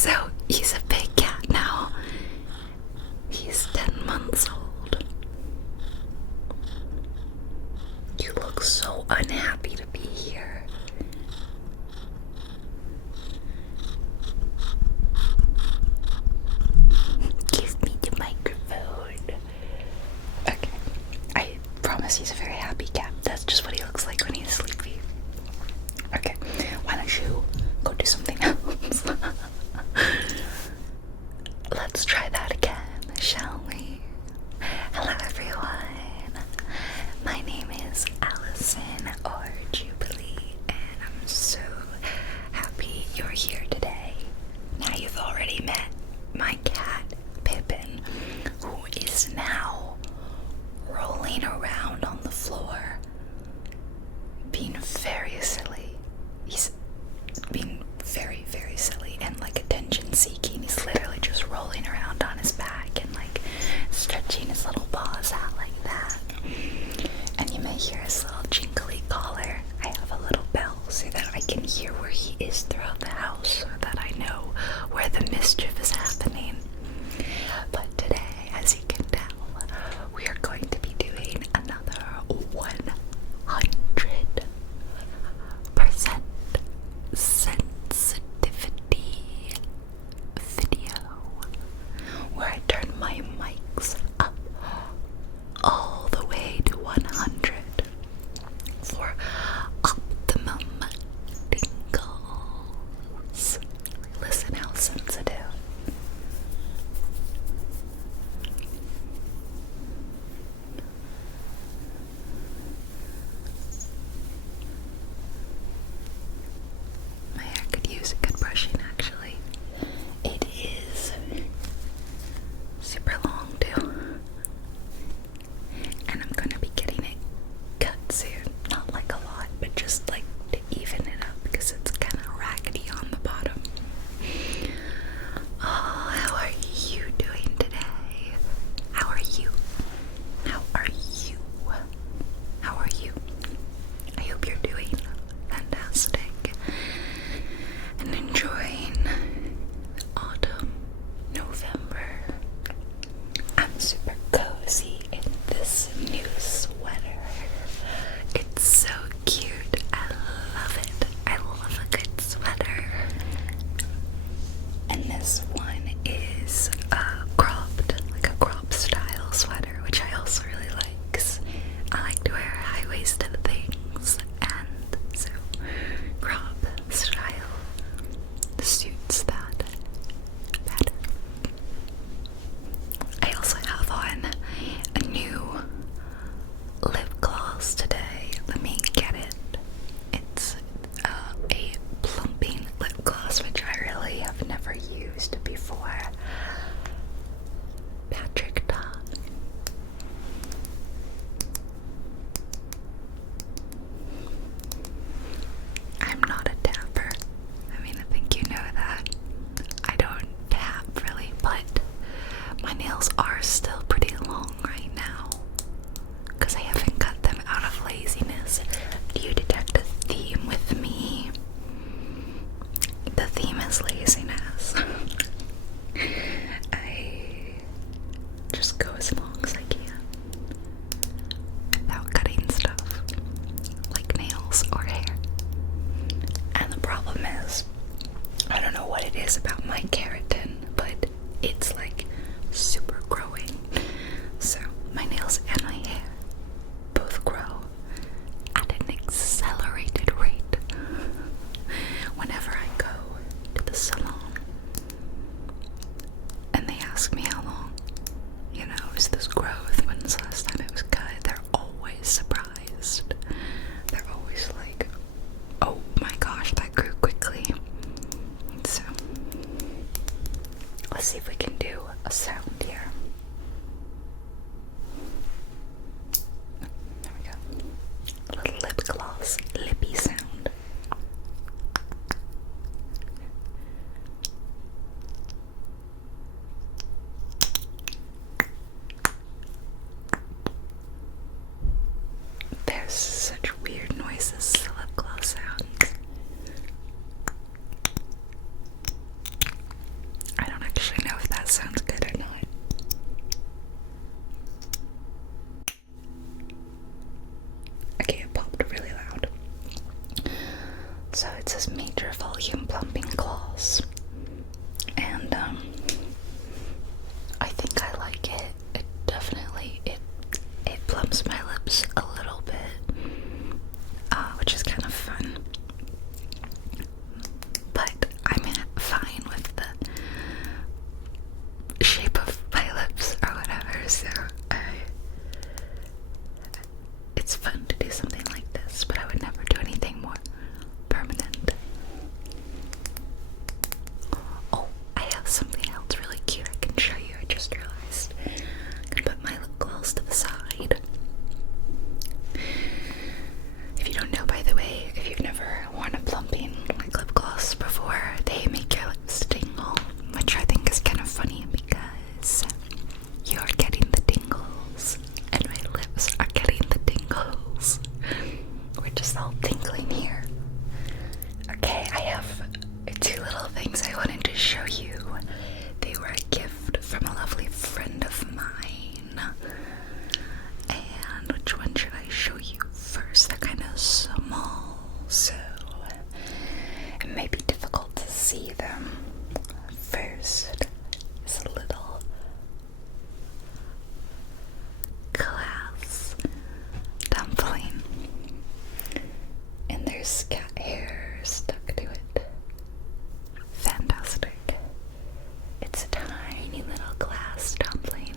So he's a big cat now. He's 10 months old. You look so unhappy to be here. Give me the microphone. Okay, I promise he's a very happy cat. That's just what he looks like when he's sleepy. Okay, why don't you go do something else? Let's try that again, shall we? Hello everyone. My name is Allison or Jubilee, and I'm so happy you're here today. Now you've already met my cat, Pippin, who is now rolling around on the floor, being very silly. He's being very, very silly and like attention seeking. He's literally just rolling around on his back and like stretching his little paws out like that. And you may hear his little jingly collar. I have a little bell so that I can hear where he is throughout the house, so that I know where the mischief is happening. But today, as you can tell, we are going to be doing another 100% sensitivity video where I turn my mics up all the way to 100 for optimum tingles. Listen how sensitive. My hair could use a good brushing, actually. It is super long too, and I'm gonna be getting it cut soon. Not like a lot, but just like to even it up because it's kind of raggedy on the bottom. Oh, how are you doing today? How are you? How are you? How are you? I hope you're doing fantastic and enjoying autumn, November. I'm super cozy in this new sweater. It's so cute. I love it. I love a good sweater. And this one is cropped, like a crop style sweater, which I also really like, 'cause I like to wear high-waisted things, and so crop style suits that better. I also have on a new lip gloss today. Let me get it. It's a plumping lip gloss, which I really have never used before. Patrick Ta. I'm not a tapper. I mean, I think you know that. I don't tap really, but my nails are still pretty long right now because I haven't cut them out of laziness. Do you detect a theme with me? The theme is laziness. I just go as long as I can without cutting stuff like nails or hair. And the problem is, I don't know what it is about my keratin, but it's like super growing. So my nails and my hair both grow at an accelerated rate whenever I go to the salon. And they ask me how long, is this growth? When's the last time it was cut? They're always surprised. They're always like, oh my gosh, that grew quickly. So let's see if we can do a sound here. it says major volume plumping gloss, and I think I like it. It definitely it plumps my lips a little bit, which is kind of fun. But I'm fine with the shape of my lips or whatever, so it's fun to do something like this, but I would never do anything more permanent. Oh, I have something else really cute I can show you. I just realized. I'm gonna put my lip gloss to the side. If you don't know, by the way, if you've never worn a plumping like lip gloss before, they make your lips tingle, which I think is kind of funny because you're getting the tingles and my lips are getting the tingles. We're just all tingling here. Okay, I have two little things I wanted to show you. They were a gift from a lovely friend of mine. And which one should I show you first? They're kind of small, so it may be difficult to see them. First is a little glass dumpling, and there's cat hair stuck to it. Fantastic. It's a tiny little glass dumpling,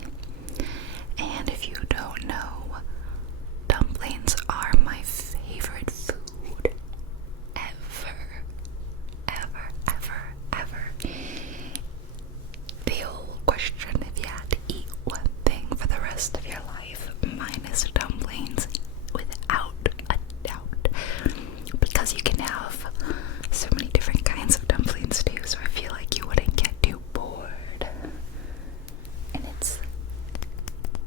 and if you don't know, dumplings are my favorite food ever, ever, ever, ever. The whole question, if you had to eat one thing for the rest of your life, mine is dumplings, without a doubt, because you can have so many different kinds of dumplings too, so I feel like you wouldn't get too bored. And it's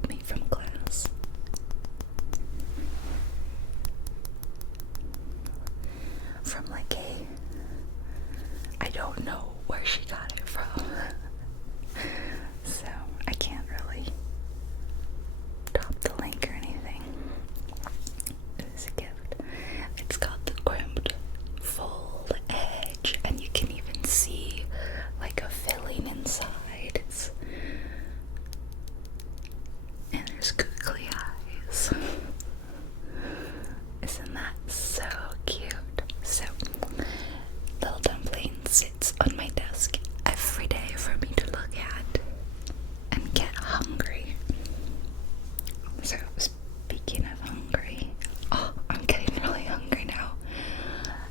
made from glass. From like I don't know where she got it from, so I can't really top the link or anything. It was a gift. It's got the crimped fold edge, and you can even see like a filling inside. And there's googly eyes. Isn't that so cute? So, little dumpling sits on my desk every day for me to look at and get hungry. So, speaking of hungry, oh, I'm getting really hungry now.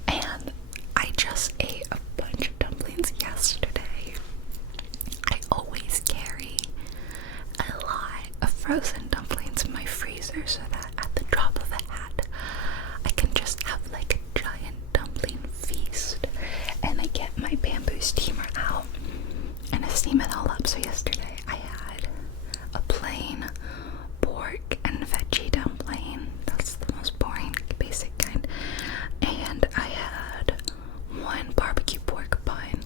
And I just ate a bunch of dumplings yesterday. I always carry a lot of frozen dumplings in my freezer so that at the drop of a hat, I can just have like a giant dumpling feast. And I get my bamboo steamer out and I steam it all up. So yesterday I had a plain pork and veggie dumpling. That's the most boring, basic kind. And I had one barbecue pork bun,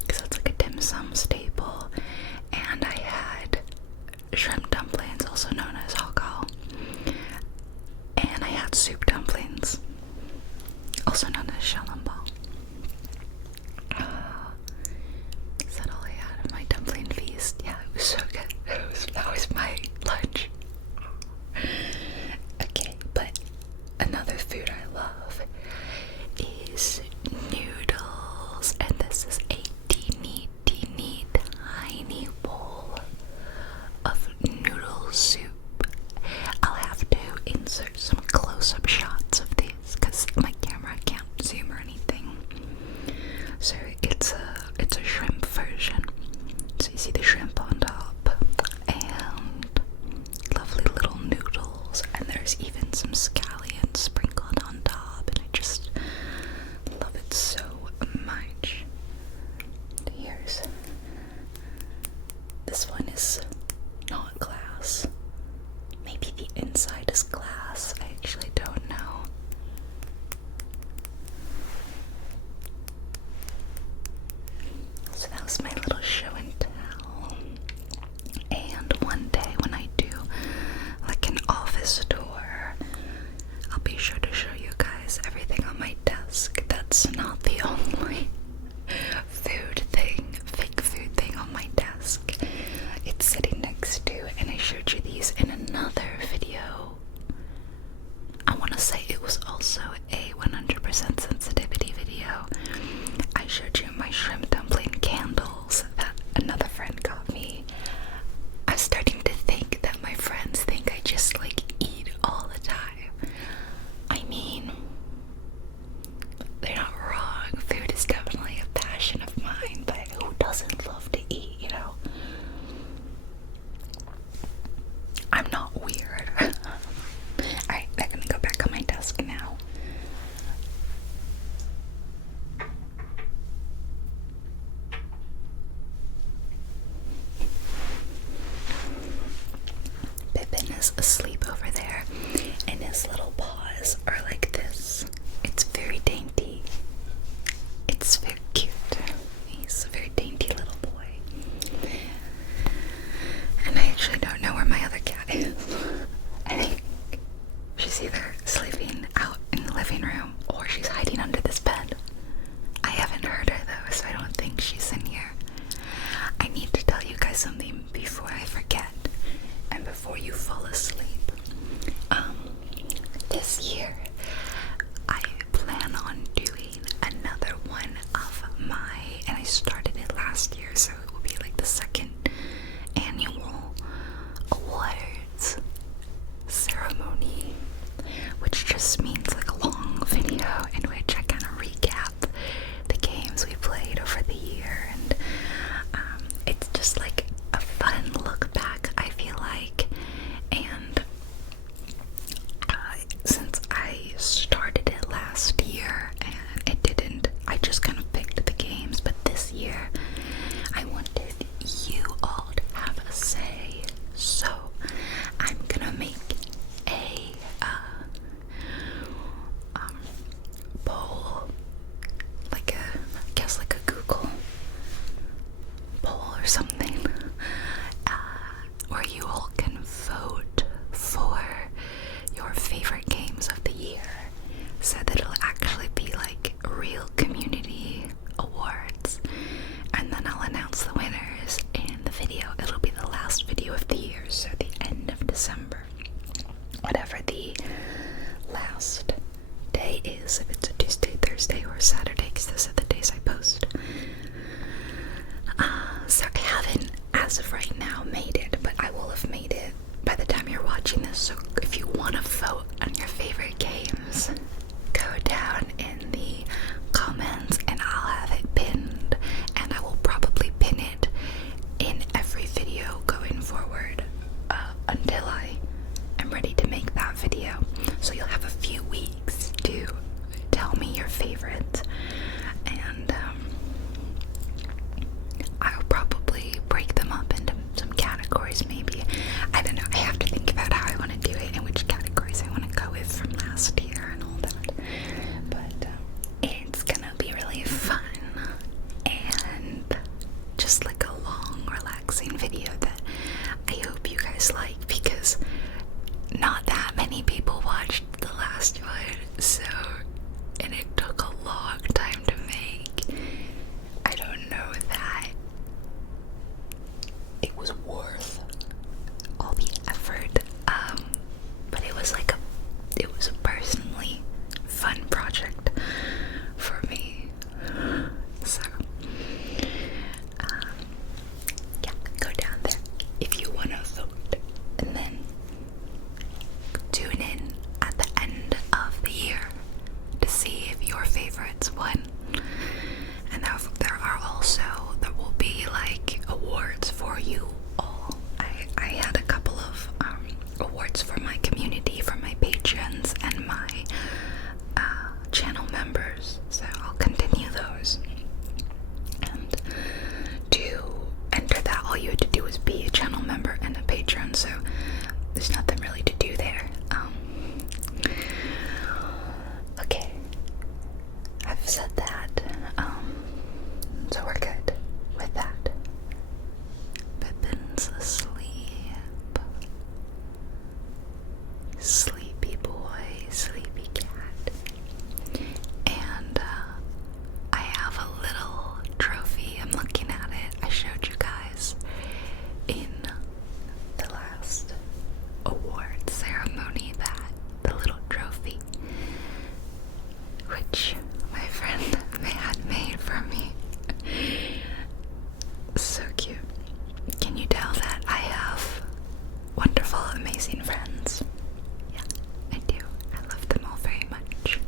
because that's like a dim sum staple. And I had shrimp dumplings, also known as hogao. And I had soup dumplings, also known as xiaolongbao. Is that all I had at my dumpling feast? Yeah, it was so good. That was my lunch. Okay, but another food I love is noodles, and this is a teeny tiny bowl of noodle soup. I'll have to insert some close-up shots of these because my camera can't zoom or anything. So it's a shrimp version. So you see the shrimp on top and lovely little noodles, and there's even some scallions sprinkled on top, and I just love it so much. Here's this one is not glass. Maybe the inside is glass. I actually don't know. So that was my little show and tell. And one day when I do like an office tour, I'll be sure to show you guys everything on my desk that's not December. Whatever the last day is, if it's a Tuesday, Thursday, or Saturday, because those are the days I post. So I haven't, as of right now, made it, but I will have made it by the time you're watching this. So if you want to vote on your favorite games, go down in the comments and I'll have it pinned, and I will probably pin it in every video going forward until I am ready to make that video. So you'll have a few weeks to tell me your favorites, and I'll probably break them up into some categories maybe. I don't know, I have to think about how I want to do it and which categories I want to go with from last year and all that. But it's gonna be really fun and just like a long, relaxing video that I hope you guys like, because not that many people watched the last one, so, and it took a long time to make. I don't know that it was worth all the effort, but it was like it was a personally fun project for me. So yeah, go down there if you want to vote, and then tune in at the end of the year to see if your favorites won. And there will be like awards for you all. I had a couple of awards for my community, for my patrons and my channel members, so I'll continue those. And to enter that, all you had to do was be a channel member and a patron, so there's nothing really to do there. Okay, I've said that, so we're good with that. Pippin's asleep. Sleepy boy, sleepy cat. And I have a little trophy. I'm looking at it. I showed you guys in the last award ceremony, that the little trophy, which my friend had made for me. So cute. Can you tell that I have wonderful, amazing friends? Yeah, I do. I love them all very much.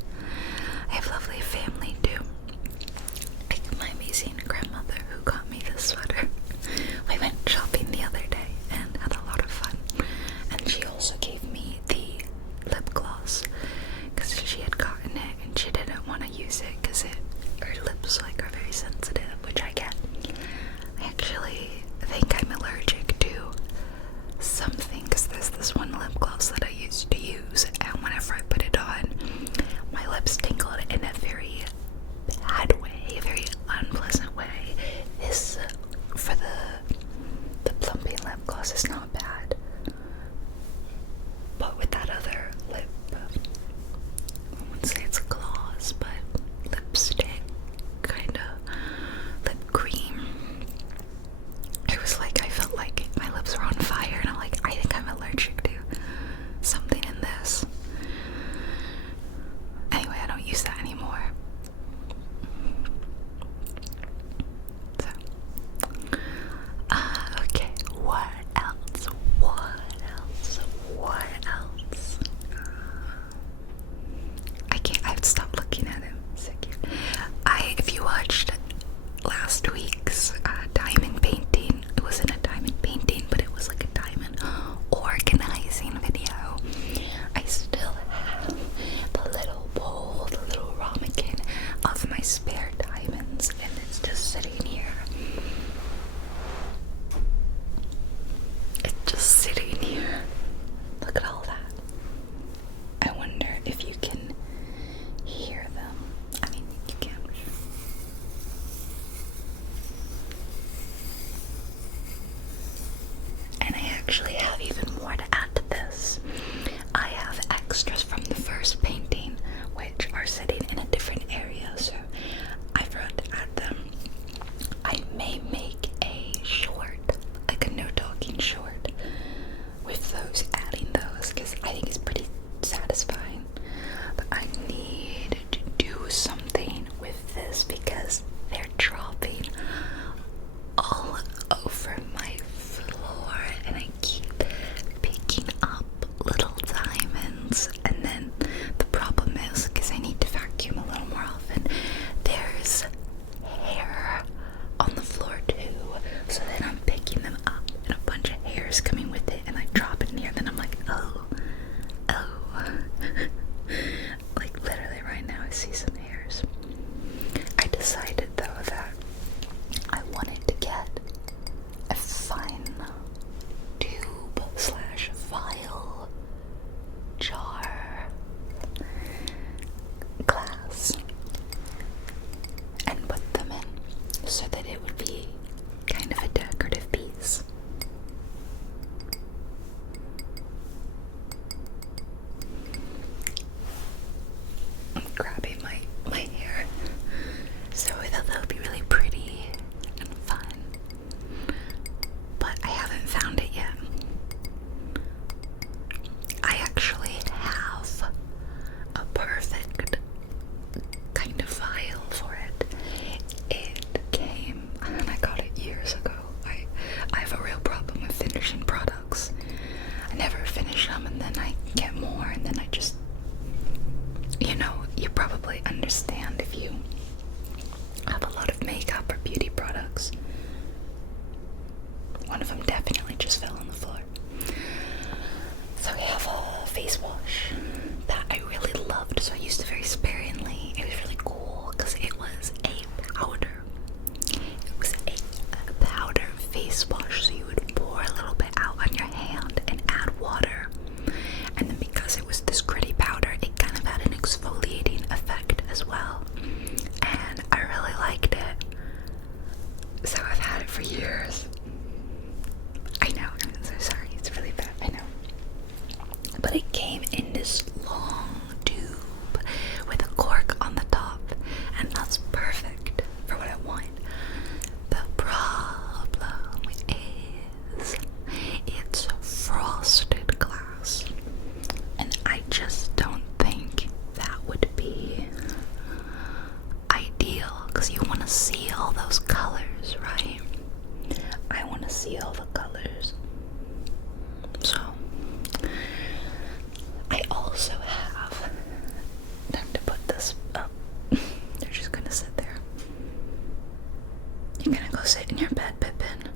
I have lovely family too. Like my amazing grandmother who got me this sweater. We went shopping the other day and had a lot of fun. And she also gave me the lip gloss because she had gotten it and she didn't want to use it because her lips are very sensitive, which I get. I actually think I'm allergic to something, because there's this one lip gloss that I used to use, and whenever I put it on, my lips tingled in a very bad way, a very unpleasant way. This, for the plumping lip gloss, is not bad, but with that other lip, I wouldn't say it's a gloss, but lipstick, kind of lip cream, it was like, I felt like my lips were on fire, and I'm like, I think I'm allergic to something in this. Anyway, I don't use that anymore. So, okay, what else? I have to stop looking at him. So cute. If you watched last week's diamond painting, it wasn't a diamond painting, but it was like a diamond organizing video. I still have the little bowl, the little ramekin of my spare diamonds, and it's just sitting here. It's just sitting here. Look at all that. I wonder if you can hear them. I mean, you can. And I actually have even more to add to this. I have extras from the first painting, which are sitting in a different area, so I forgot to add them. because they're dropping all over my floor, and I keep picking up little diamonds. And then the problem is, because I need to vacuum a little more often, there's hair on the floor too. So then I'm picking them up, and a bunch of hair is coming with it, and I drop it in here, and then I'm like, oh. Like literally right now I see some hairs. I decided though that I wanted to get a fine tube slash vial jar glass and put them in so that it would be kind of a decorative piece. I'm grabbing my hair, so I thought that would be really pretty and fun, but I haven't found it yet. I actually have a perfect kind of vial for it. It came, and I got it years ago. I have a real problem with finishing products. I never finish them, and then I get more, and then I just, you know, you probably understand if you have a lot of makeup or beauty products. One of them definitely just fell on the floor. So I have a face wash that I really loved, so I used it very sparingly. It was really cool because it was a powder. It was a powder face wash, so you would pour a little bit out on your hand and add water. And then because it was this gritty powder, it kind of had an exfoliating effect as well. And I really liked it. So I've had it for years. I know, I'm so sorry, it's really bad, I know. But it came in this long tube with a cork on the top, and that's perfect for what I want. The problem is it's frosted glass, and I just don't think that would be ideal, because you want to see all those colors, right? I want to see all the colors. So I also have time to put this up. They're just gonna sit there. You're gonna go sit in your bed, Pippin.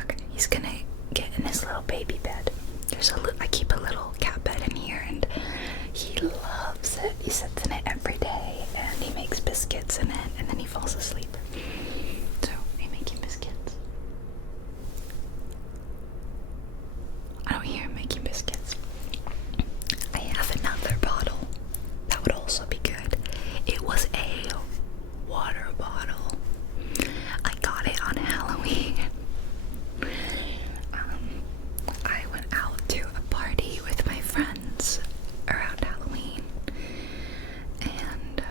Okay, he's gonna get in his little baby bed. I keep a little cat bed in here, and he loves it. He sits in it every day, and he makes biscuits in it, and then he falls asleep. So I make him biscuits. I don't hear him making biscuits. I have another bottle that would also be good. It was a water bottle. I got it on Halloween. I went out to a party with my friends around Halloween, and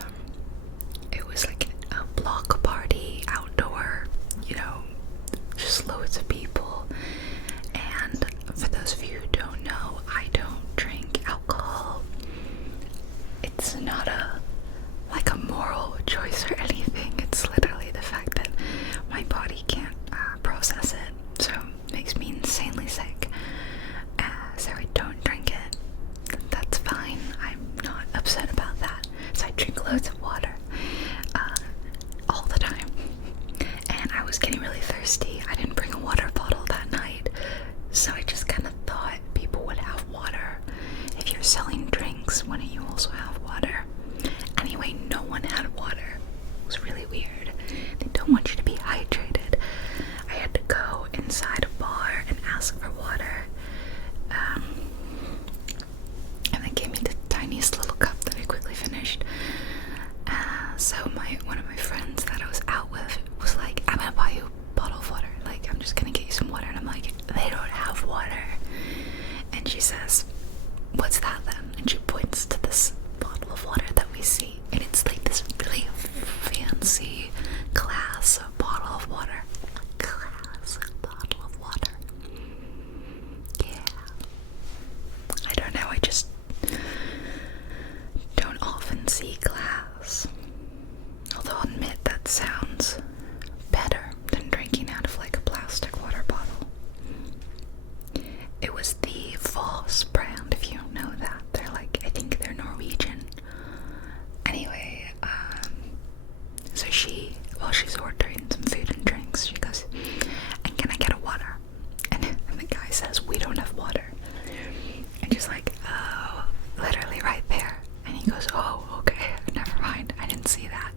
it was like a block party outdoor, you know, just loads of people. And for those of you who don't know, I don't drink alcohol. It's not like a moral choice or anything. It's literally the fact that my body can't process it, so it makes me insanely sick. So I don't drink it. That's fine. I'm not upset about that. So I drink loads of water all the time. And I was getting really thirsty. I didn't bring a water bottle that night, so I just kind of thought people would have water. If you're selling drinks, why don't you also have water? Anyway, no one had water. It was really weird. They don't want you to be hydrated. I had to go inside a bar and ask for water. And they gave me the tiniest little cup that I quickly finished. So one of my friends that I was out with was like, I'm gonna buy you a bottle of water. Like, So while she's ordering some food and drinks, she goes, "And can I get a water?" And the guy says, "We don't have water." And she's like, "Oh, literally right there." And he goes, "Oh, okay, never mind, I didn't see that."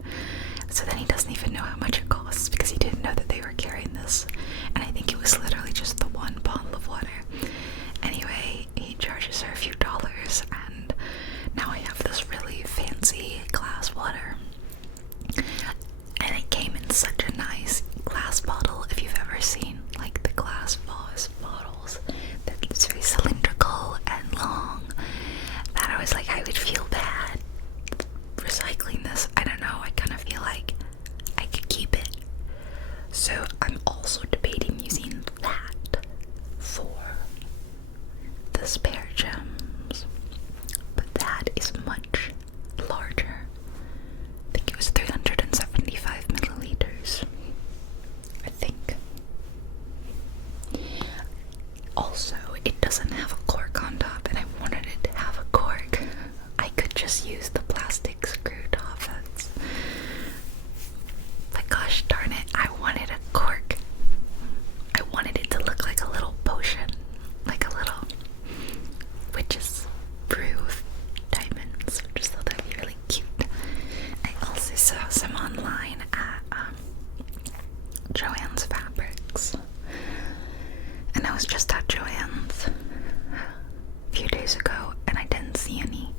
So then he doesn't even know how much it costs because he didn't know that they were carrying this. And I think it was literally just the one bottle of water. Anyway, he charges her a few dollars, and now I have this really fancy glass water. And it came in such a nice glass bottle. If you've ever seen like the glass vase bottles, that's very cylindrical and long, that I was like, I would feel bad recycling this. I don't know, I kind of feel like I could keep it. So I'm also debating using that for the spare gems, but that is much larger. I think it was 375 milliliters, I think. Also, it doesn't have a cork on top, and I wanted it to have a cork. I could just use the plastic screw top. But gosh darn it, I wanted a cork. I wanted it to look like a little potion, like a little witch's brew of diamonds. I just thought that'd be really cute. I also saw some online at Joann's Fabrics, and I was just at Joann's a few days ago, and I didn't see any.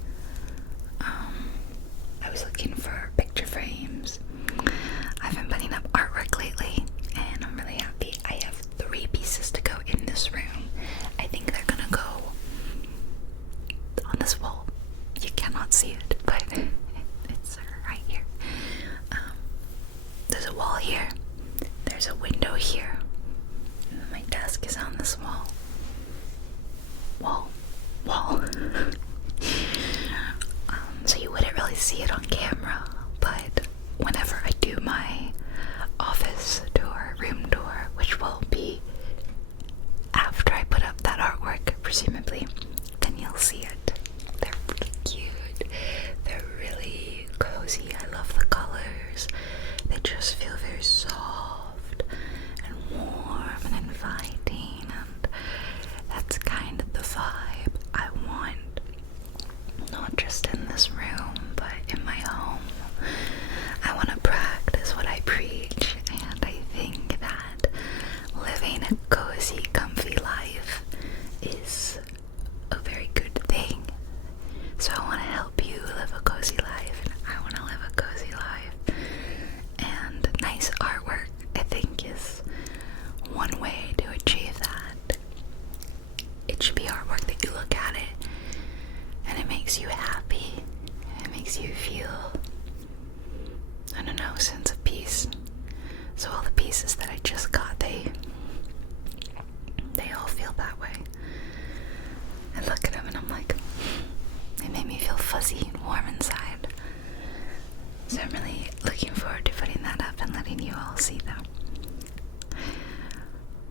I was looking for picture frames. I've been putting up artwork lately, and I'm really happy. I have 3 pieces to go in this room. I think they're gonna go on this wall. You cannot see it, but it's right here. There's a wall here. There's a window here. And my desk is on this wall. Wall. So you wouldn't really see it on camera, but whenever I do my office tour, room tour, which will be after I put up that artwork, presumably, then you'll see it. They're really cute. They're really cozy. I love the colors. They just feel very soft and warm and inviting, and that's kind of the vibe I want, not just in this room, but in my home. I want to practice what I preach, and I think that living a cozy, comfy life is a very good thing. So I want to help you live a cozy life, and I want to live a cozy life. And nice artwork, I think, is one way to achieve that. It should be artwork that you look at it and it makes you happy. It makes you feel, I don't know, sense of peace. So all the pieces that I just got, they all feel that way. I look at them and I'm like, they make me feel fuzzy and warm inside. So I'm really looking forward to putting that up and letting you all see them.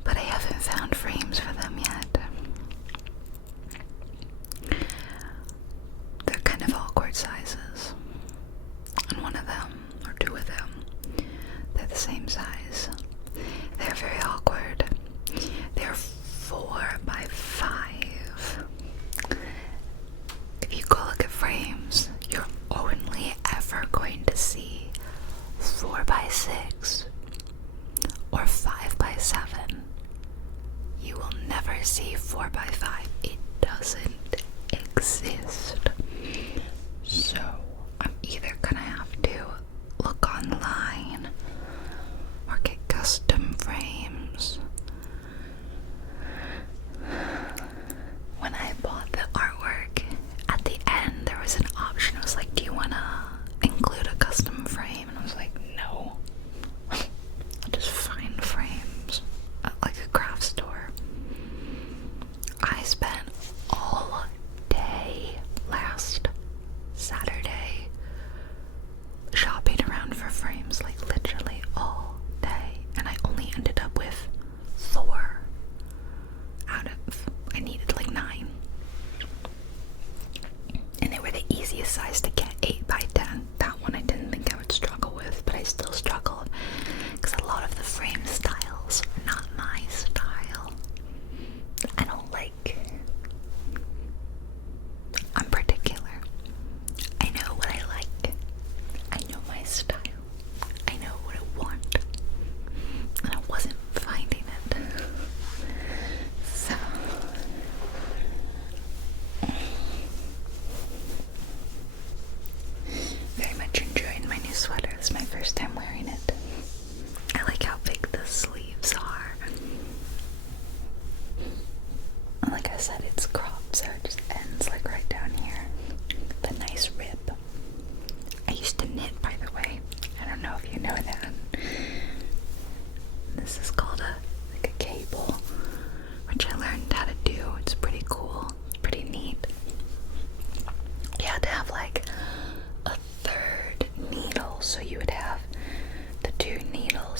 But I haven't found frames for them yet. They're kind of awkward sizes. And one of them, or 2 of them, they're the same size. They're very awkward. They're 4 by 5. If you go look at frames, you're only ever going to see 4 by 6 or 5 by 7. You will never see 4 by 5. It doesn't exist. So I'm either gonna have to look online or get custom frames. When I bought the artwork, at the end there was an option. It was like, do you want to include a custom frame? And I was like, no. I'll just find frames at like a craft store. I spent all day last Saturday shopping around for frames, like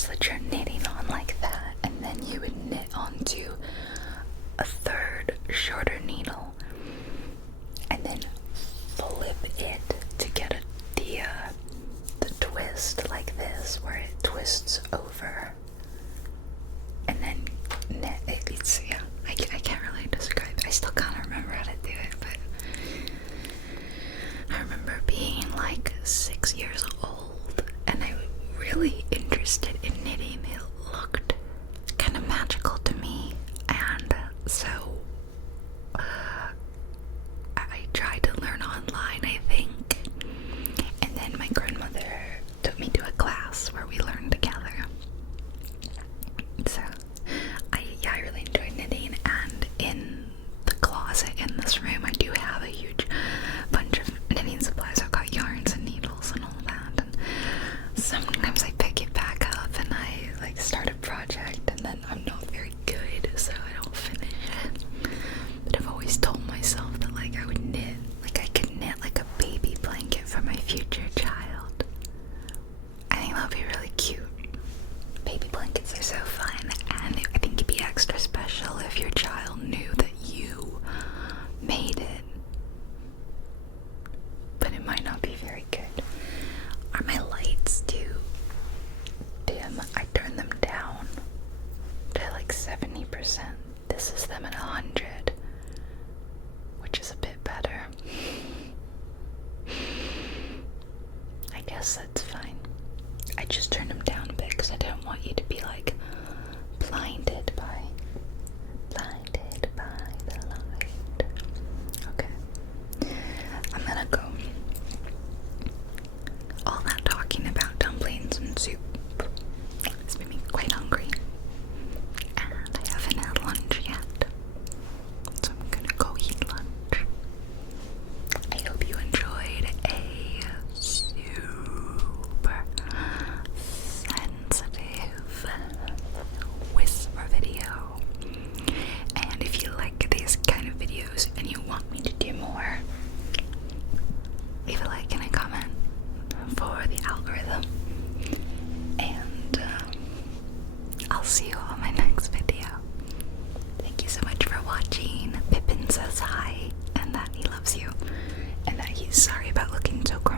needles that you're knitting on like that, and then you would knit onto a third shorter needle, and then flip it to get the twist like this, where it twists over, and then knit. It's yeah. I can't really describe it. I still can't remember how to do it, but I remember being like 6 years old, and I was really interested in knitting. It looked kind of magical to me, and so I tried to learn online, I think, and then my grandmother took me to a class where we learned together. So I really enjoy knitting, and in the closet in this room I do have a huge bunch of knitting supplies. I've got yarns and needles and all that, and sometimes I pick it back up and I like start a project and then I'm not very good, so I don't finish it. But I've always told myself that like I would knit, like I could knit like a baby blanket for my future child. I think that would be really cute. Baby blankets are so fun, and I think it'd be extra special if your child knew that you made it. But it might not be very good. Are my lights too dim? I turn them down to like 70%. This is them at 100, which is a bit better. I guess that's fine. I just turned them down a bit because I didn't want you to be like blinded by the light. Okay. I'm gonna go. All that talking about dumplings and soup has made me quite hungry, and I haven't had lunch yet, so I'm gonna go eat lunch. I hope you enjoyed a super sensitive whisper video, and if you like these kind of videos and you want me to do more, leave a like and a comment for the algorithm, and I'll see you on my next video. Thank you so much for watching. Pippin says hi and that he loves you and that he's sorry about looking so grumpy.